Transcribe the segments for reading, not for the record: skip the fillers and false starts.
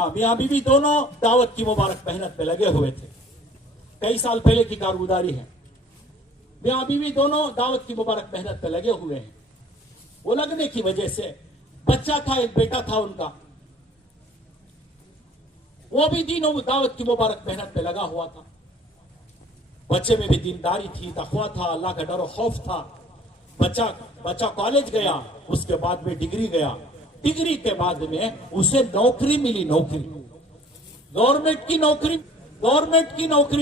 हाँ, मियाँ बीवी दोनों दावत की मुबारक मेहनत में लगे हुए थे। कई साल पहले की कारगुजारी है। मियाँ बीवी दोनों दावत की मुबारक मेहनत में लगे हुए हैं। वो लगने की वजह से बच्चा था, एक बेटा था उनका, वो भी दीनों दावत की मुबारक मेहनत में लगा हुआ था। बच्चे में भी दीनदारी थी, तकवा था, अल्लाह का डर और खौफ था। बच्चा कॉलेज गया, उसके बाद में डिग्री गया। डिग्री के बाद में उसे नौकरी मिली, गवर्नमेंट की नौकरी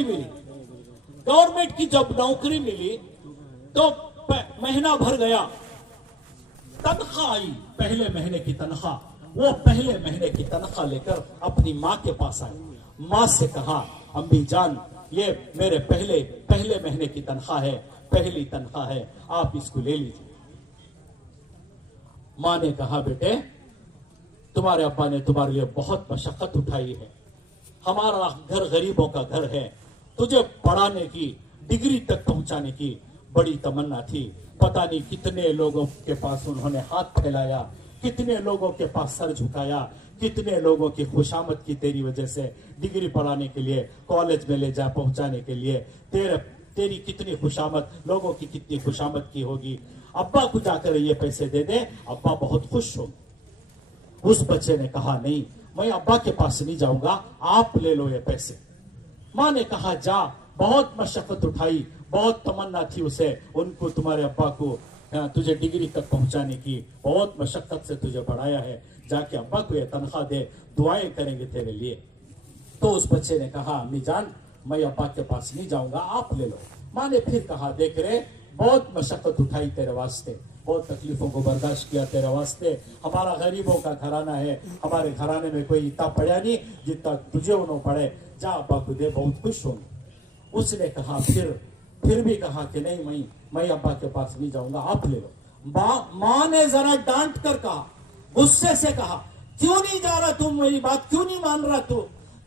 मिली। गवर्नमेंट की जब नौकरी मिली तो महीना भर गया, तनख्वाह आई, पहले महीने की तनख्वाह। वो पहले महीने की तनख्वाह लेकर अपनी माँ के पास आई। माँ से कहा, अम्मी जान, ये मेरे पहले महीने की तनख्वाह है, पहली तनख्वाह है, आप इसको ले लीजिए। माँ ने कहा, बेटे, तुम्हारे अब्बा ने तुम्हारे लिए बहुत मशक्कत उठाई है। हमारा घर गरीबों का घर है। तुझे पढ़ाने की, डिग्री तक पहुंचाने की बड़ी तमन्ना थी। पता नहीं कितने लोगों के पास उन्होंने हाथ फैलाया, कितने लोगों के पास सर झुकाया, कितने लोगों की खुशामद की तेरी वजह से डिग्री पढ़ाने के लिए, कॉलेज में ले जा पहुंचाने के लिए। तेरी कितनी खुशामद, लोगों की कितनी खुशामद की होगी। अब्बा को जाकर ये पैसे दे दे, अब्बा बहुत खुश हो। उस बच्चे ने कहा, नहीं, मैं अब्बा के पास नहीं जाऊंगा, आप ले लो ये पैसे। माँ ने कहा, जा, बहुत मशक्कत उठाई, बहुत तमन्ना थी उसे, उनको, तुम्हारे अब्बा को तुझे डिग्री तक पहुंचाने की, बहुत मशक्कत से तुझे पढ़ाया है, जाके अब्बा को ये तनख्वाह दे, दुआएं करेंगे तेरे लिए। तो उस बच्चे ने कहा, अम्मी जान, मैं अब्बा के पास नहीं जाऊंगा, आप ले लो। माँ ने फिर कहा, देख रहे, बहुत मशक्कत उठाई तेरे वास्ते, बहुत तकलीफों को बर्दाश्त किया तेरे वास्ते। हमारा गरीबों का घराना है, हमारे घराने में कोई इतना पढ़ा नहीं जितना तुझे उन्होंने पढ़े, जा अब्बा को दे, बहुत खुश होंगे। उसने कहा, फिर भी कहा कि नहीं, मैं अब्बा के पास नहीं जाऊंगा, आप ले लो। माँ ने जरा डांट कर कहा, गुस्से से कहा, क्यों नहीं जा रहा तुम, मेरी बात क्यों नहीं मान रहा तू?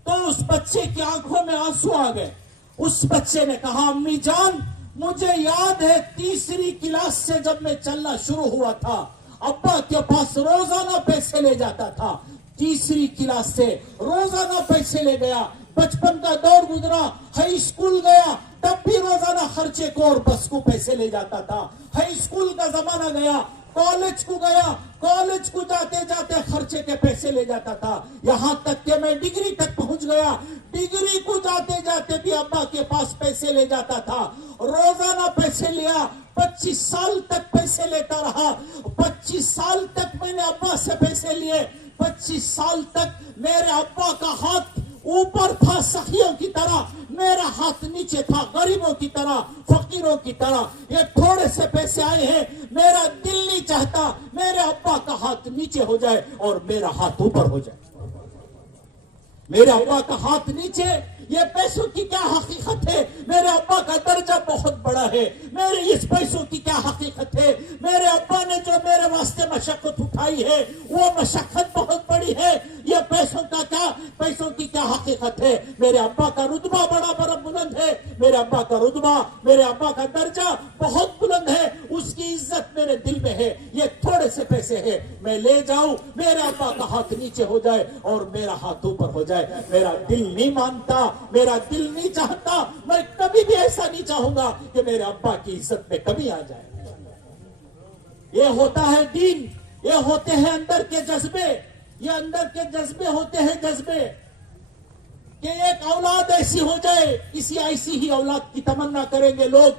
तो उस बच्चे की आंखों में आंसू आ गए। उस बच्चे ने कहा, अम्मी जान, मुझे याद है तीसरी क्लास से जब मैं चलना शुरू हुआ था, अब्बा के पास रोजाना पैसे ले जाता था। तीसरी क्लास से रोजाना पैसे ले गया। बचपन का दौर गुजरा, हाई स्कूल गया, तब भी रोजाना खर्चे को और बस को पैसे ले जाता था। हाई स्कूल का जमाना गया, कॉलेज को गया, कॉलेज को जाते जाते खर्चे के पैसे ले जाता था। यहां तक कि मैं डिग्री तक पहुंच गया, डिग्री को जाते जाते भी अब्बा के पास पैसे ले जाता था, रोजाना पैसे लिया। 25 साल तक पैसे लेता रहा। 25 साल तक मैंने अब्बा से पैसे लिए। 25 साल तक मेरे अब्बा का हाथ ऊपर था सखियों की तरह, मेरा हाथ नीचे था गरीबों की तरह, फकीरों की तरह। ये थोड़े से पैसे आए हैं, मेरा दिल नहीं चाहता मेरे अब्बा का हाथ नीचे हो जाए और मेरा हाथ ऊपर हो जाए। मेरे अब्बा का हाथ नीचे, ये पैसों की क्या हकीकत है? मेरे अब्बा का दर्जा बहुत बड़ा है। मेरे इस पैसों की क्या हकीकत है? मेरे अब्बा ने जो मेरे वास्ते मशक्कत उठाई है, वो मशक्कत बहुत बड़ी है। ये पैसों की क्या हकीकत है? मेरे अब्बा का रुतबा बड़ा बुलंद है। मेरे अब्बा का रुतबा, मेरे अब्बा का दर्जा बहुत बुलंद है। उसकी इज्जत मेरे दिल में है। ये थोड़े से पैसे है, मैं ले जाऊं, मेरे अब्बा का हाथ नीचे हो जाए और मेरा हाथ ऊपर हो जाए। मेरा दिल नहीं मानता, मेरा दिल नहीं चाहता, मैं कभी भी ऐसा नहीं चाहूंगा कि मेरे अब्बा की इज्जत में कमी आ जाए। ये होता है दीन, ये होते हैं अंदर के जज्बे, ये अंदर के जज्बे होते हैं, जज्बे कि एक औलाद ऐसी हो जाए, ऐसी ही औलाद की तमन्ना करेंगे लोग।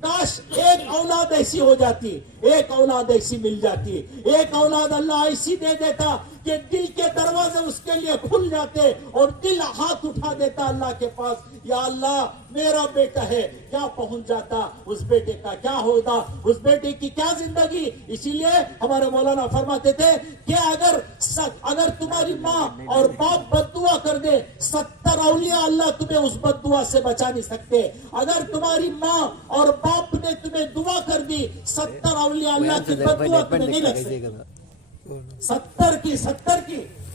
काश एक औलाद ऐसी हो जाती, एक औलाद ऐसी मिल जाती, एक औलाद अल्लाह ऐसी दे देता कि दिल के दरवाजे उसके लिए खुल जाते और दिल हाथ उठा देता अल्लाह के पास, या अल्लाह मेरा बेटा है, क्या पहुंच जाता, उस बेटे का क्या होता, उस बेटे की क्या जिंदगी। इसीलिए हमारे मौलाना फरमाते थे कि अगर तुम्हारी माँ और बाप बद्दुआ कर दे, 70 औलिया अल्लाह तुम्हें उस बद्दुआ से बचा नहीं सकते। अगर तुम्हारी माँ और बाप ने तुम्हें दुआ कर दी, 70 औलिया अल्लाह की बद्दुआ तुम्हें नहीं लग सकती।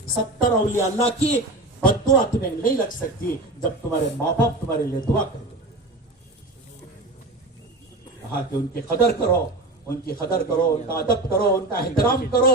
70 औलिया अल्लाह की बद्दुआ तुम्हें नहीं लग सकती जब तुम्हारे माँ बाप तुम्हारे लिए दुआ कर दे। कहा कि उनकी कदर करो, उनका अदब करो, उनका एहतराम करो।